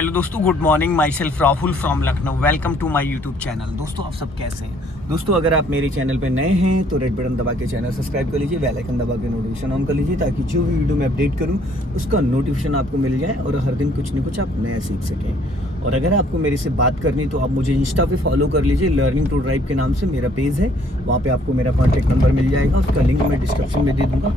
Hello दोस्तों, good morning. Myself Rahul from Lucknow. Welcome to my YouTube channel. दोस्तों आप सब कैसे हैं? दोस्तों अगर आप मेरे चैनल पे नए हैं तो रेड बटन दबा के चैनल सब्सक्राइब कर लीजिए, बेल आइकन दबा के नोटिफिकेशन ऑन कर लीजिए ताकि जो भी वीडियो मैं अपडेट करूं उसका नोटिफिकेशन आपको मिल जाए और हर दिन कुछ न कुछ आप नया सीख सकें। और अगर आपको मेरे से बात करनी तो आप मुझे इंस्टा पे फॉलो कर लीजिए, लर्निंग टू ड्राइव के नाम से मेरा पेज है। वहाँ पे आपको मेरा कॉन्टैक्ट नंबर मिल जाएगा, उसका लिंक मैं डिस्क्रिप्शन में दे दूँगा।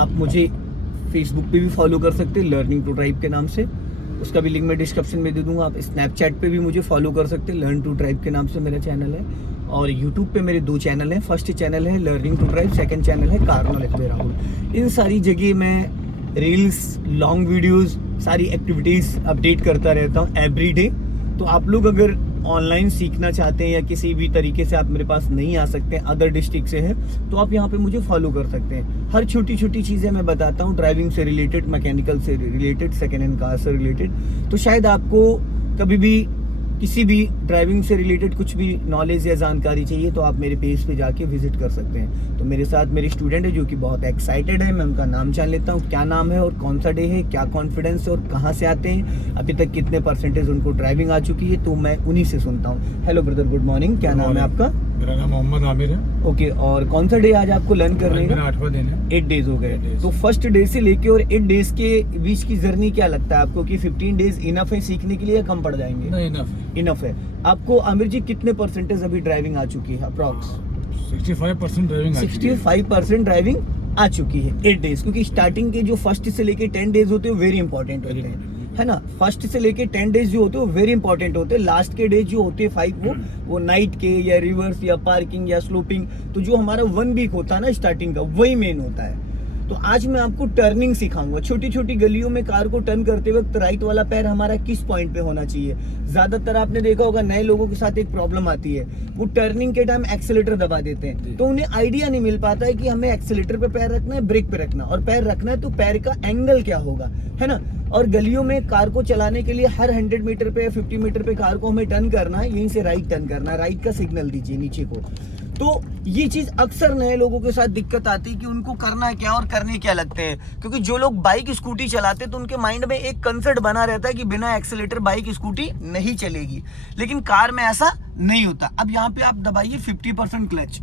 आप मुझे फेसबुक पे भी फॉलो कर सकते हैं लर्निंग टू ड्राइव के नाम से, उसका भी लिंक मैं डिस्क्रिप्शन में दे दूंगा। आप स्नैपचैट पे भी मुझे फॉलो कर सकते हैं, लर्न टू ड्राइव के नाम से मेरा चैनल है। और यूट्यूब पे मेरे 2 चैनल हैं। फर्स्ट चैनल है learning to drive, second channel है कार नॉलेज बाय राहुल। इन सारी जगह मैं रील्स, लॉन्ग वीडियोस, सारी एक्टिविटीज़ अपडेट करता रहता हूँ एवरी डे। तो आप लोग अगर ऑनलाइन सीखना चाहते हैं या किसी भी तरीके से आप मेरे पास नहीं आ सकते हैं, अदर डिस्ट्रिक्ट से हैं, तो आप यहाँ पे मुझे फॉलो कर सकते हैं। हर छोटी छोटी चीज़ें मैं बताता हूँ, ड्राइविंग से रिलेटेड, मैकेनिकल से रिलेटेड, सेकेंड हैंड कार से रिलेटेड। तो शायद आपको कभी भी किसी भी ड्राइविंग से रिलेटेड कुछ भी नॉलेज या जानकारी चाहिए तो आप मेरे पेज पे जाके विजिट कर सकते हैं। तो मेरे साथ मेरे स्टूडेंट है जो कि बहुत एक्साइटेड है। मैं उनका नाम जान लेता हूँ, क्या नाम है और कौन सा डे है, क्या कॉन्फिडेंस है और कहाँ से आते हैं, अभी तक कितने परसेंटेज उनको ड्राइविंग आ चुकी है, तो मैं उन्हीं से सुनता हूँ। Hello brother, good morning. क्या नाम है आपका? मेरा नाम मोहम्मद आमिर है। ओके, और कौन सा डे आज आपको लर्न करने का? 8वां दिन है। 8 डेज हो गए। तो फर्स्ट डे से लेके और 8 डेज के बीच की जर्नी क्या लगता है आपको कि 15 डेज इनफ है सीखने के लिए या कम पड़ जाएंगे? नहीं, इनफ है। आपको आमिर जी कितने परसेंटेज अभी ड्राइविंग आ चुकी है अप्रॉक्स? 65% ड्राइविंग 65% ड्राइविंग आ चुकी है 8 डेज, क्योंकि स्टार्टिंग के जो फर्स्ट से लेके 10 डेज होते हैं वेरी इंपॉर्टेंट होते हैं, है ना। फर्स्ट से लेके 10 डेज जो होते हैं वो वेरी इंपॉर्टेंट होते हैं। लास्ट के डेज जो होते हैं 5 वो नाइट के या रिवर्स या पार्किंग या स्लोपिंग, तो जो हमारा 1 वीक होता है ना स्टार्टिंग का, वही मेन होता है। तो आज मैं आपको टर्निंग सिखाऊंगा। छोटी छोटी गलियों में कार को टर्न करते वक्त राइट वाला पैर हमारा किस पॉइंट पे होना चाहिए। ज्यादातर आपने देखा होगा नए लोगों के साथ एक प्रॉब्लम आती है, वो टर्निंग के टाइम एक्सेलेटर दबा देते हैं, तो उन्हें आइडिया नहीं मिल पाता है कि हमें एक्सेलेटर पे पैर रखना है, ब्रेक पे रखना, और पैर रखना है तो पैर का एंगल क्या होगा, है ना। और गलियों में कार को चलाने के लिए हर 100 मीटर पे या 50 मीटर पे कार को हमें टर्न करना है, यहीं से राइट टर्न करना है, राइट का सिग्नल दीजिए नीचे को। तो ये चीज अक्सर नए लोगों के साथ दिक्कत आती है कि उनको करना क्या और करने क्या लगते हैं, क्योंकि जो लोग बाइक स्कूटी चलाते हैं तो उनके माइंड में एक कंसेप्ट बना रहता है कि बिना एक्सीलेटर बाइक स्कूटी नहीं चलेगी, लेकिन कार में ऐसा नहीं होता। अब यहाँ पे आप दबाइए 50% क्लच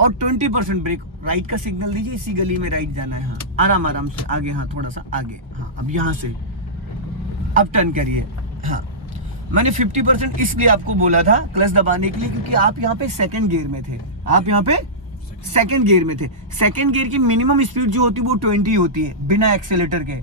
और 20% ब्रेक, राइट का सिग्नल दीजिए, इसी गली में राइट जाना है। हाँ, आराम आराम से आगे, हाँ थोड़ा सा आगे, हाँ अब यहाँ से अब टर्न करिए। हाँ, मैंने 50% इसलिए आपको बोला था क्लच दबाने के लिए क्योंकि आप यहाँ पे सेकंड गियर में थे, आप यहाँ पे सेकंड गियर में थे। सेकंड गियर की मिनिमम स्पीड जो होती है वो 20 होती है बिना एक्सेलेटर के,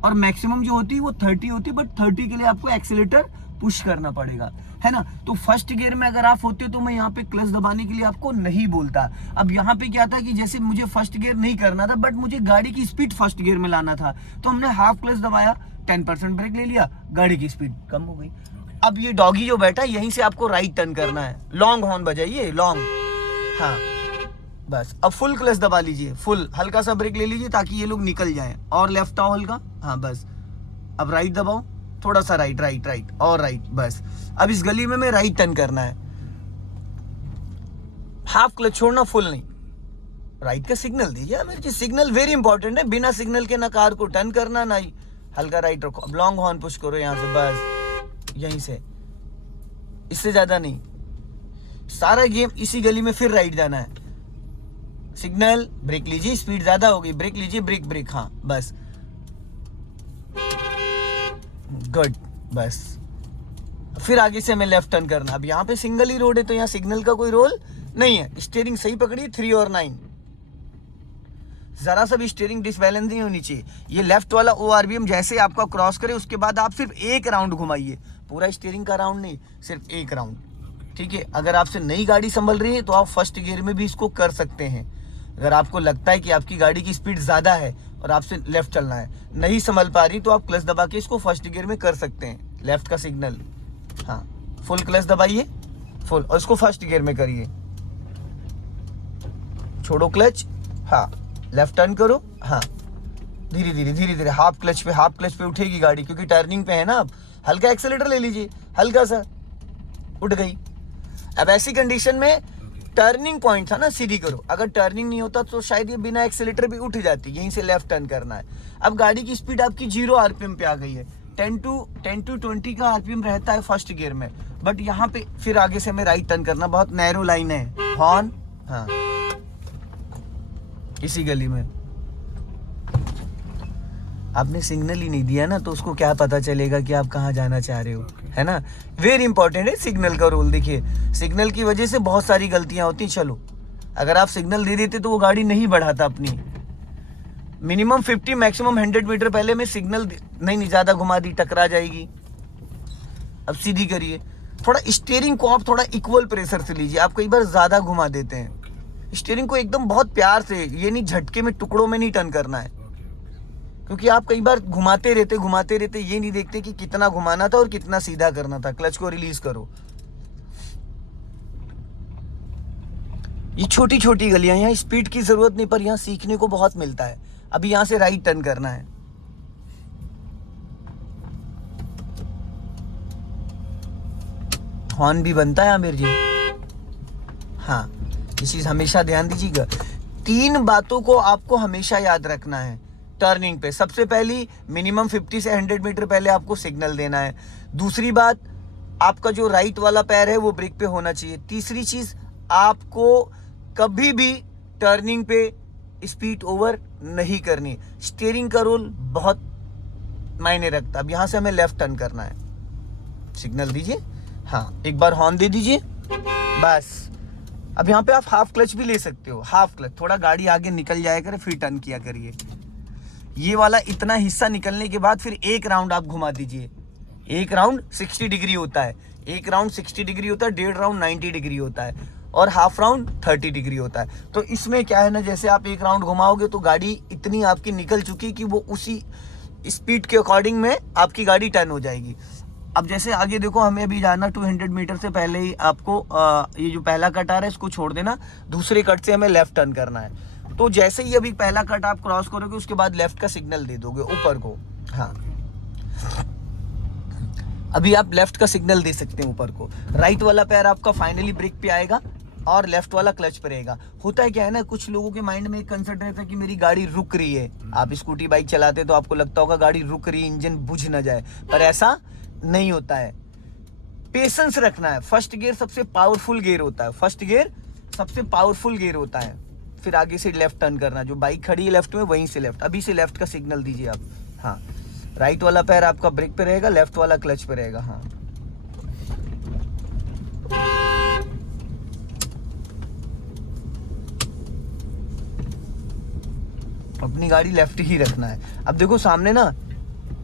और मैक्सिमम जो होती है वो 30 होती है, बट 30 के लिए आपको एक्सेलेटर पुश करना पड़ेगा, है ना। तो फर्स्ट गियर में अगर आप होते तो मैं यहाँ पे क्लच दबाने के लिए आपको नहीं बोलता। अब यहाँ पे क्या था कि जैसे मुझे फर्स्ट गियर नहीं करना था, बट मुझे गाड़ी की स्पीड फर्स्ट गियर में लाना था, तो हमने हाफ क्लच दबाया, 10% ब्रेक ले लिया, गाड़ी की स्पीड कम हो गई। अब ये डॉगी जो बैठा है यहीं से आपको राइट टर्न करना है, लॉन्ग हॉर्न बजाइए, लॉन्ग, हाँ बस। अब फुल क्लच दबा लीजिए, फुल, हल्का सा ब्रेक ले लीजिए ताकि ये लोग निकल जाएं, और लेफ्ट आओ हल्का, हाँ बस। अब राइट दबाओ, थोड़ा सा राइट, राइट राइट और राइट, बस। अब इस गली में मैं राइट टर्न करना है, हाफ क्लच छोड़ना, फुल नहीं, राइट का सिग्नल दीजिए। मेरे सिग्नल वेरी इंपॉर्टेंट है, बिना सिग्नल के ना कार को टर्न करना ना ही, हल्का राइट रखो। अब लॉन्ग हॉर्न पुश करो यहाँ से, बस यहीं से, इससे ज्यादा नहीं। सारा गेम इसी गली में फिर राइट जाना है, सिग्नल, ब्रेक लीजिए, स्पीड ज्यादा हो गई, ब्रेक लीजिए, ब्रेक ब्रेक, हाँ बस, गुड, बस। फिर आगे से हमें लेफ्ट टर्न करना। अब यहाँ पे सिंगल ही रोड है तो यहाँ सिग्नल का कोई रोल नहीं है। स्टीयरिंग सही पकड़िए, 3 और 9, जरा सा भी स्टीयरिंग डिसबैलेंस नहीं होनी चाहिए। ये लेफ्ट वाला ORBM जैसे आपका क्रॉस करे उसके बाद आप सिर्फ एक राउंड घुमाइए, पूरा स्टीयरिंग का राउंड नहीं, सिर्फ एक राउंड, ठीक है। अगर आपसे नई गाड़ी संभल रही है तो आप फर्स्ट गियर में भी इसको कर सकते हैं। अगर आपको लगता है कि आपकी गाड़ी की स्पीड ज़्यादा है और आपसे लेफ्ट चलना है, नहीं संभल पा रही, तो आप क्लच दबा के इसको फर्स्ट गियर में कर सकते हैं, लेफ्ट का सिग्नल, हाँ फुल क्लच दबाइए, फुल, और इसको फर्स्ट गियर में करिए, छोड़ो क्लच, हाँ लेफ्ट टर्न करो, हाँ धीरे धीरे धीरे धीरे, हाफ क्लच पे उठेगी गाड़ी क्योंकि टर्निंग पे है ना। अब हल्का एक्सेलेटर ले लीजिए, हल्का सा, उठ गई। अब ऐसी कंडीशन में टर्निंग पॉइंट था ना, सीधी करो, अगर टर्निंग नहीं होता तो शायद ये बिना एक्सेलेटर भी उठ जाती, यहीं से लेफ्ट टर्न करना है। अब गाड़ी की स्पीड आपकी 0 RPM पे आ गई है, 10 to 20 का आरपीएम रहता है फर्स्ट गियर में, बट यहाँ पे फिर आगे से हमें राइट टर्न करना, बहुत नैरो लाइन है, हॉर्न, हाँ इसी गली में। आपने सिग्नल ही नहीं दिया ना, तो उसको क्या पता चलेगा कि आप कहाँ जाना चाह रहे हो, है ना। वेरी इंपॉर्टेंट है सिग्नल का रोल। देखिए सिग्नल की वजह से बहुत सारी गलतियां होती। चलो अगर आप सिग्नल दे देते तो वो गाड़ी नहीं बढ़ाता अपनी। मिनिमम 50 मैक्सिमम 100 मीटर पहले में सिग्नल नहीं ज्यादा घुमा दी, टकरा जाएगी। अब सीधी करिए, थोड़ा स्टीयरिंग को आप थोड़ा इक्वल प्रेशर से लीजिए। आप कई बार ज्यादा घुमा देते हैं स्टीयरिंग को, एकदम बहुत प्यार से, ये नहीं झटके में टुकड़ों में नहीं टर्न करना है, क्योंकि आप कई बार घुमाते रहते ये नहीं देखते कि कितना घुमाना था और कितना सीधा करना था। क्लच को रिलीज करो। ये छोटी छोटी गलियां, यहाँ स्पीड की जरूरत नहीं, पर यहाँ सीखने को बहुत मिलता है। अभी यहां से राइट टर्न करना है। हॉर्न भी बनता है आमिर जी, हाँ ये चीज हमेशा ध्यान दीजिएगा। 3 बातों को आपको हमेशा याद रखना है टर्निंग पे। सबसे पहली, मिनिमम 50 से 100 मीटर पहले आपको सिग्नल देना है। दूसरी बात, आपका जो राइट वाला पैर है वो ब्रेक पे होना चाहिए। तीसरी चीज, आपको कभी भी टर्निंग पे स्पीड ओवर नहीं करनी। स्टीयरिंग का रोल बहुत मायने रखता है। अब यहां से हमें लेफ्ट टर्न करना है। सिग्नल दीजिए, हाँ एक बार हॉर्न दे दीजिए, बस। अब यहाँ पे आप हाफ क्लच भी ले सकते हो। हाफ क्लच, थोड़ा गाड़ी आगे निकल जाया करे फिर टर्न किया करिए। ये वाला इतना हिस्सा निकलने के बाद फिर एक राउंड आप घुमा दीजिए। एक राउंड 60 डिग्री होता है, एक राउंड 60 डिग्री होता है, 1.5 राउंड 90 डिग्री होता है और हाफ राउंड 30 डिग्री होता है। तो इसमें क्या है ना, जैसे आप एक राउंड घुमाओगे तो गाड़ी इतनी आपकी निकल चुकी कि वो उसी स्पीड के अकॉर्डिंग में आपकी गाड़ी टर्न हो जाएगी। अब जैसे आगे देखो, हमें अभी जाना 200 मीटर से पहले ही आपको ये जो पहला कट आ रहा है इसको छोड़ देना, दूसरे कट से हमें लेफ्ट टर्न करना है। तो जैसे ही अभी पहला कट आप क्रॉस करोगे उसके बाद लेफ्ट का सिग्नल दे दोगे ऊपर को, हाँ अभी आप लेफ्ट का सिग्नल दे सकते हैं ऊपर को। राइट वाला पैर आपका फाइनली ब्रेक पे आएगा और लेफ्ट वाला क्लच पे रहेगा। होता है क्या है ना, कुछ लोगों के माइंड में एक कंसेप्ट रहता है कि मेरी गाड़ी रुक रही है। आप स्कूटी बाइक चलाते तो आपको लगता होगा गाड़ी रुक रही है, इंजन बुझ ना जाए, पर ऐसा नहीं होता है। पेशेंस रखना है। फर्स्ट गियर सबसे पावरफुल गियर होता है, फर्स्ट गियर सबसे पावरफुल गियर होता है। फिर आगे से लेफ्ट टर्न करना, जो बाइक खड़ी है लेफ्ट में वहीं से लेफ्ट। अभी से लेफ्ट का सिग्नल दीजिए आप, हाँ राइट वाला पैर आपका ब्रेक पे रहेगा, लेफ्ट वाला क्लच पे रहेगा, हाँ अपनी गाड़ी लेफ्ट ही रखना है। अब देखो सामने ना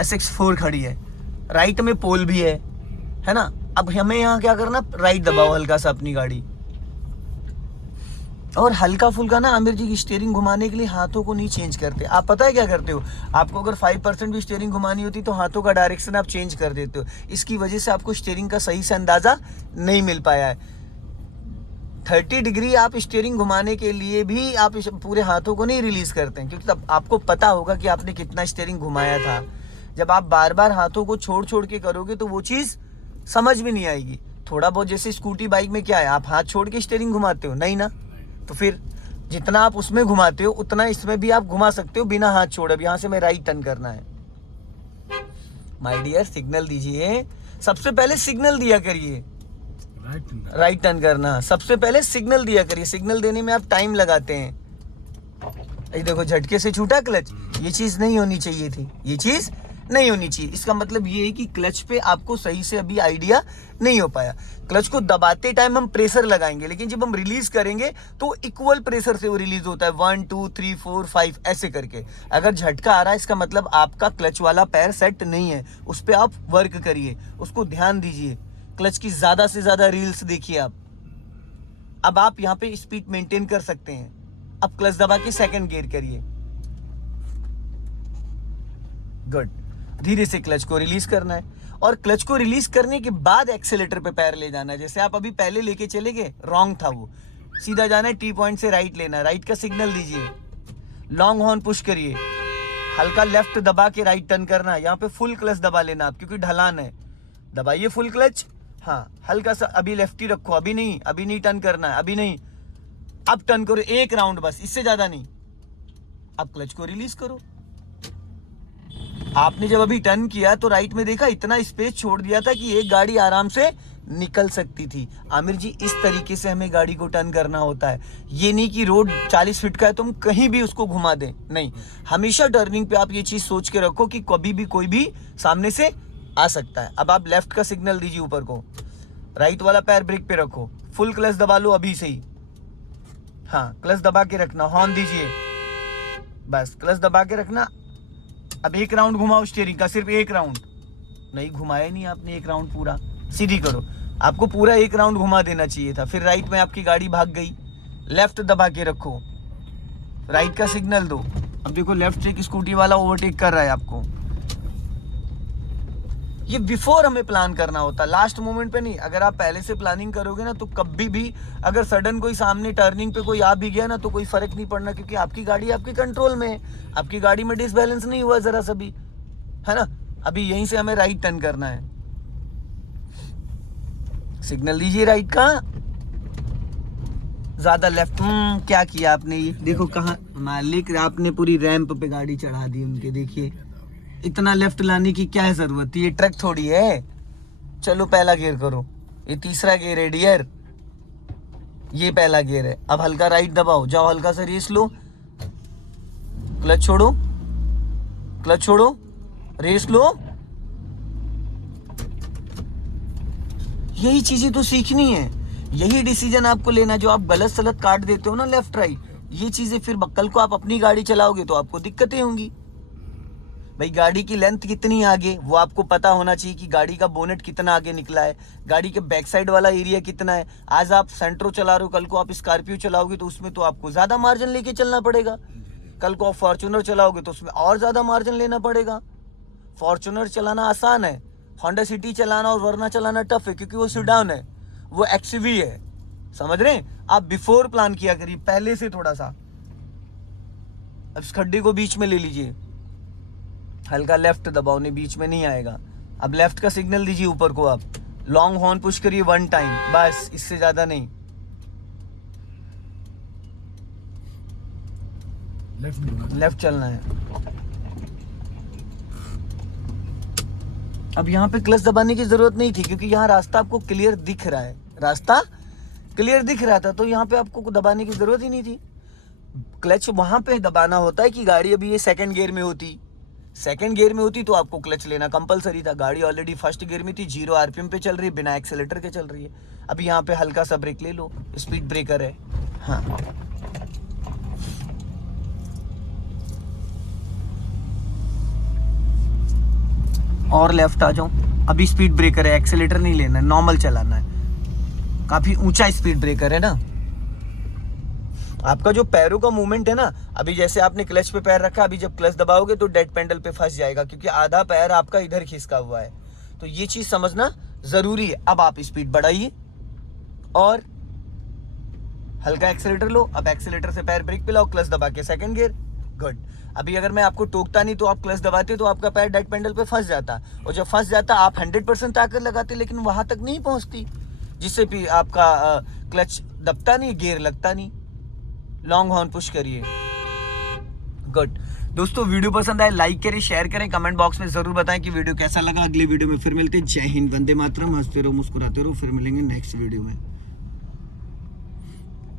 SX4 खड़ी है, राइट में पोल भी है ना। अब हमें यहाँ क्या करना, राइट दबाओ हल्का सा अपनी गाड़ी, और हल्का फुल्का ना आमिर जी की स्टीयरिंग घुमाने के लिए हाथों को नहीं चेंज करते। आप पता है क्या करते हो, आपको अगर 5% भी स्टीयरिंग घुमानी होती तो हाथों का डायरेक्शन आप चेंज कर देते हो। इसकी वजह से आपको स्टीयरिंग का सही से अंदाजा नहीं मिल पाया है। 30 डिग्री आप स्टीयरिंग घुमाने के लिए भी आप पूरे हाथों को नहीं रिलीज करते हैं, क्योंकि तब आपको पता होगा कि आपने कितना स्टीयरिंग घुमाया था। जब आप बार बार हाथों को छोड़ छोड़ के करोगे तो वो चीज समझ में नहीं आएगी। थोड़ा बहुत जैसे स्कूटी बाइक में क्या है, आप हाथ छोड़ के स्टीयरिंग घुमाते हो नहीं ना, तो फिर जितना आप उसमें घुमाते हो उतना इसमें भी आप घुमा सकते हो बिना हाथ छोड़े। अब यहाँ से मैं राइट टर्न करना है। माय डियर सिग्नल दीजिए, सबसे पहले सिग्नल दिया करिए। राइट टर्न करना, सबसे पहले सिग्नल दिया करिए। सिग्नल देने में आप टाइम लगाते हैं। ये देखो झटके से छूटा क्लच, ये चीज नहीं होनी चाहिए थी, ये चीज नहीं होनी चाहिए। इसका मतलब ये है कि क्लच पे आपको सही से अभी आइडिया नहीं हो पाया। क्लच को दबाते टाइम हम प्रेशर लगाएंगे, लेकिन जब हम रिलीज करेंगे तो इक्वल प्रेशर से वो रिलीज होता है, 1 2 3 4 5 ऐसे करके। अगर झटका आ रहा है इसका मतलब आपका क्लच वाला पैर सेट नहीं है, उस पर आप वर्क करिए, उसको ध्यान दीजिए। क्लच की ज्यादा से ज्यादा रील्स देखिए आप। अब आप यहाँ पे स्पीड मेंटेन कर सकते हैं। अब क्लच दबा के सेकंड गियर करिए, गुड। धीरे से क्लच को रिलीज करना है, और क्लच को रिलीज करने के बाद एक्सेलेटर पे पैर ले जाना है। जैसे आप अभी पहले लेके चले गए, रॉन्ग था वो, सीधा जाना है, टी पॉइंट से राइट लेना है, राइट का सिग्नल दीजिए, लॉन्ग हॉर्न पुश करिए, हल्का लेफ्ट दबा के राइट टर्न करना है। यहाँ पे फुल क्लच दबा लेना आप, क्योंकि ढलान है। दबाइए फुल क्लच, हाँ हल्का सा अभी लेफ्ट ही रखो, अभी नहीं टर्न करना है, अभी नहीं। अब टर्न करो एक राउंड बस, इससे ज्यादा नहीं। अब क्लच को रिलीज करो, आपने जब अभी टर्न किया तो राइट में देखा इतना स्पेस छोड़ दिया था कि एक गाड़ी आराम से निकल सकती थी। आमिर जी, इस तरीके से हमें गाड़ी को टर्न करना होता है। ये नहीं कि रोड 40 फीट का है तो हम कहीं भी उसको घुमा दें, नहीं। हमेशा टर्निंग पे आप ये चीज सोच के रखो कि कभी भी कोई भी सामने से आ सकता है। अब आप लेफ्ट का सिग्नल दीजिए ऊपर को, राइट वाला पैर ब्रेक पे रखो, फुल क्लच दबा लो अभी से ही। हाँ, क्लच दबा के रखना, हॉर्न दीजिए, बस क्लच दबा के रखना। अब एक राउंड घुमाओ स्टीयरिंग का, सिर्फ एक राउंड, नहीं घुमाया नहीं आपने एक राउंड पूरा, सीधी करो। आपको पूरा एक राउंड घुमा देना चाहिए था। फिर राइट में आपकी गाड़ी भाग गई, लेफ्ट दबा के रखो, राइट का सिग्नल दो। अब देखो लेफ्ट से एक स्कूटी वाला ओवरटेक कर रहा है आपको। ये बिफोर हमें प्लान करना होता, लास्ट मोमेंट पे नहीं। अगर आप पहले से प्लानिंग करोगे ना तो कभी भी अगर सडन कोई सामने टर्निंग पे कोई आ भी गया ना तो कोई फर्क नहीं पड़ना, क्योंकि आपकी गाड़ी आपके कंट्रोल में है, आपकी गाड़ी में डिसबैलेंस नहीं हुआ जरा सा भी, है ना। अभी यहीं से हमें राइट टर्न करना है, सिग्नल दीजिए राइट का, ज्यादा लेफ्ट। क्या किया आपने, ये देखो कहाँ मालिक, आपने पूरी रैंप पे गाड़ी चढ़ा दी उनके। देखिए इतना लेफ्ट लाने की क्या है जरूरत थी, ये ट्रक थोड़ी है। चलो पहला गियर करो, ये तीसरा गियर है डियर, ये पहला गियर है। अब हल्का राइट दबाओ, जाओ हल्का सा रेस लो, क्लच छोड़ो, क्लच छोड़ो, रेस लो। यही चीजें तो सीखनी है, यही डिसीजन आपको लेना। जो आप गलत सलत काट देते हो ना लेफ्ट राइट, ये चीजें फिर कल को आप अपनी गाड़ी चलाओगे तो आपको दिक्कतें होंगी। भाई गाड़ी की लेंथ कितनी आगे वो आपको पता होना चाहिए कि गाड़ी का बोनेट कितना आगे निकला है, गाड़ी के बैक साइड वाला एरिया कितना है। आज आप सेंट्रो चला रहे हो, कल को आप स्कॉर्पियो चलाओगे तो उसमें तो आपको ज्यादा मार्जिन लेके चलना पड़ेगा। कल को आप फॉर्च्यूनर चलाओगे तो उसमें और ज्यादा मार्जिन लेना पड़ेगा। फॉर्च्यूनर चलाना आसान है, होंडा सिटी चलाना और वरना चलाना टफ है, क्योंकि वो सीडान है, वो एक्सयूवी है, समझ रहे हैं। आप बिफोर प्लान किया करिए पहले से थोड़ा सा। अब इस खड्डे को बीच में ले लीजिए, हल्का लेफ्ट दबाओ, नहीं बीच में नहीं आएगा। अब लेफ्ट का सिग्नल दीजिए ऊपर को, आप लॉन्ग हॉर्न पुश करिए 1 टाइम, बस, इससे ज्यादा नहीं। लेफ्ट चलना है। अब यहाँ पे क्लच दबाने की जरूरत नहीं थी, क्योंकि यहाँ रास्ता आपको क्लियर दिख रहा है, रास्ता क्लियर दिख रहा था, तो यहाँ पे आपको दबाने की जरूरत ही नहीं थी। क्लच वहां पे दबाना होता है कि गाड़ी अभी ये सेकंड गियर में होती, सेकंड गियर में होती तो आपको क्लच लेना कंपलसरी था। गाड़ी ऑलरेडी फर्स्ट गियर में थी, 0 आरपीएम पे चल रही है, बिना एक्सेलेटर के चल रही है। अभी यहाँ पे हल्का सा ब्रेक ले लो, स्पीड ब्रेकर है। हाँ, और लेफ्ट आ जाओ, अभी स्पीड ब्रेकर है, एक्सेलेटर नहीं लेना है, नॉर्मल चलाना है। काफी ऊंचा स्पीड ब्रेकर है ना। आपका जो पैरों का मूवमेंट है ना, अभी जैसे आपने क्लच पे पैर रखा, अभी जब क्लच दबाओगे तो डेड पेंडल पे फंस जाएगा, क्योंकि आधा पैर आपका इधर खिसका हुआ है। तो ये चीज समझना जरूरी है। अब आप स्पीड बढ़ाइए और हल्का एक्सेलेटर लो। अब एक्सेलेटर से पैर ब्रेक पे लाओ, क्लच दबा के सेकंड गियर, गुड। अभी अगर मैं आपको टोकता नहीं तो आप क्लच दबाते तो आपका पैर डेड पेंडल पे फंस जाता, और जब फंस जाता आप 100% ताकत लगाते, लेकिन वहां तक नहीं पहुंचती, जिससे भी आपका क्लच दबता नहीं, गियर लगता नहीं। लॉन्ग हॉर्न पुश करिए, गुड। दोस्तों वीडियो पसंद आए लाइक करें, शेयर करें, कमेंट बॉक्स में जरूर बताएं कि वीडियो कैसा लगा। अगली वीडियो में फिर मिलते हैं। जय हिंद, वंदे मातरम, हंसते रहो, मुस्कुराते रहो। फिर मिलेंगे नेक्स्ट वीडियो में।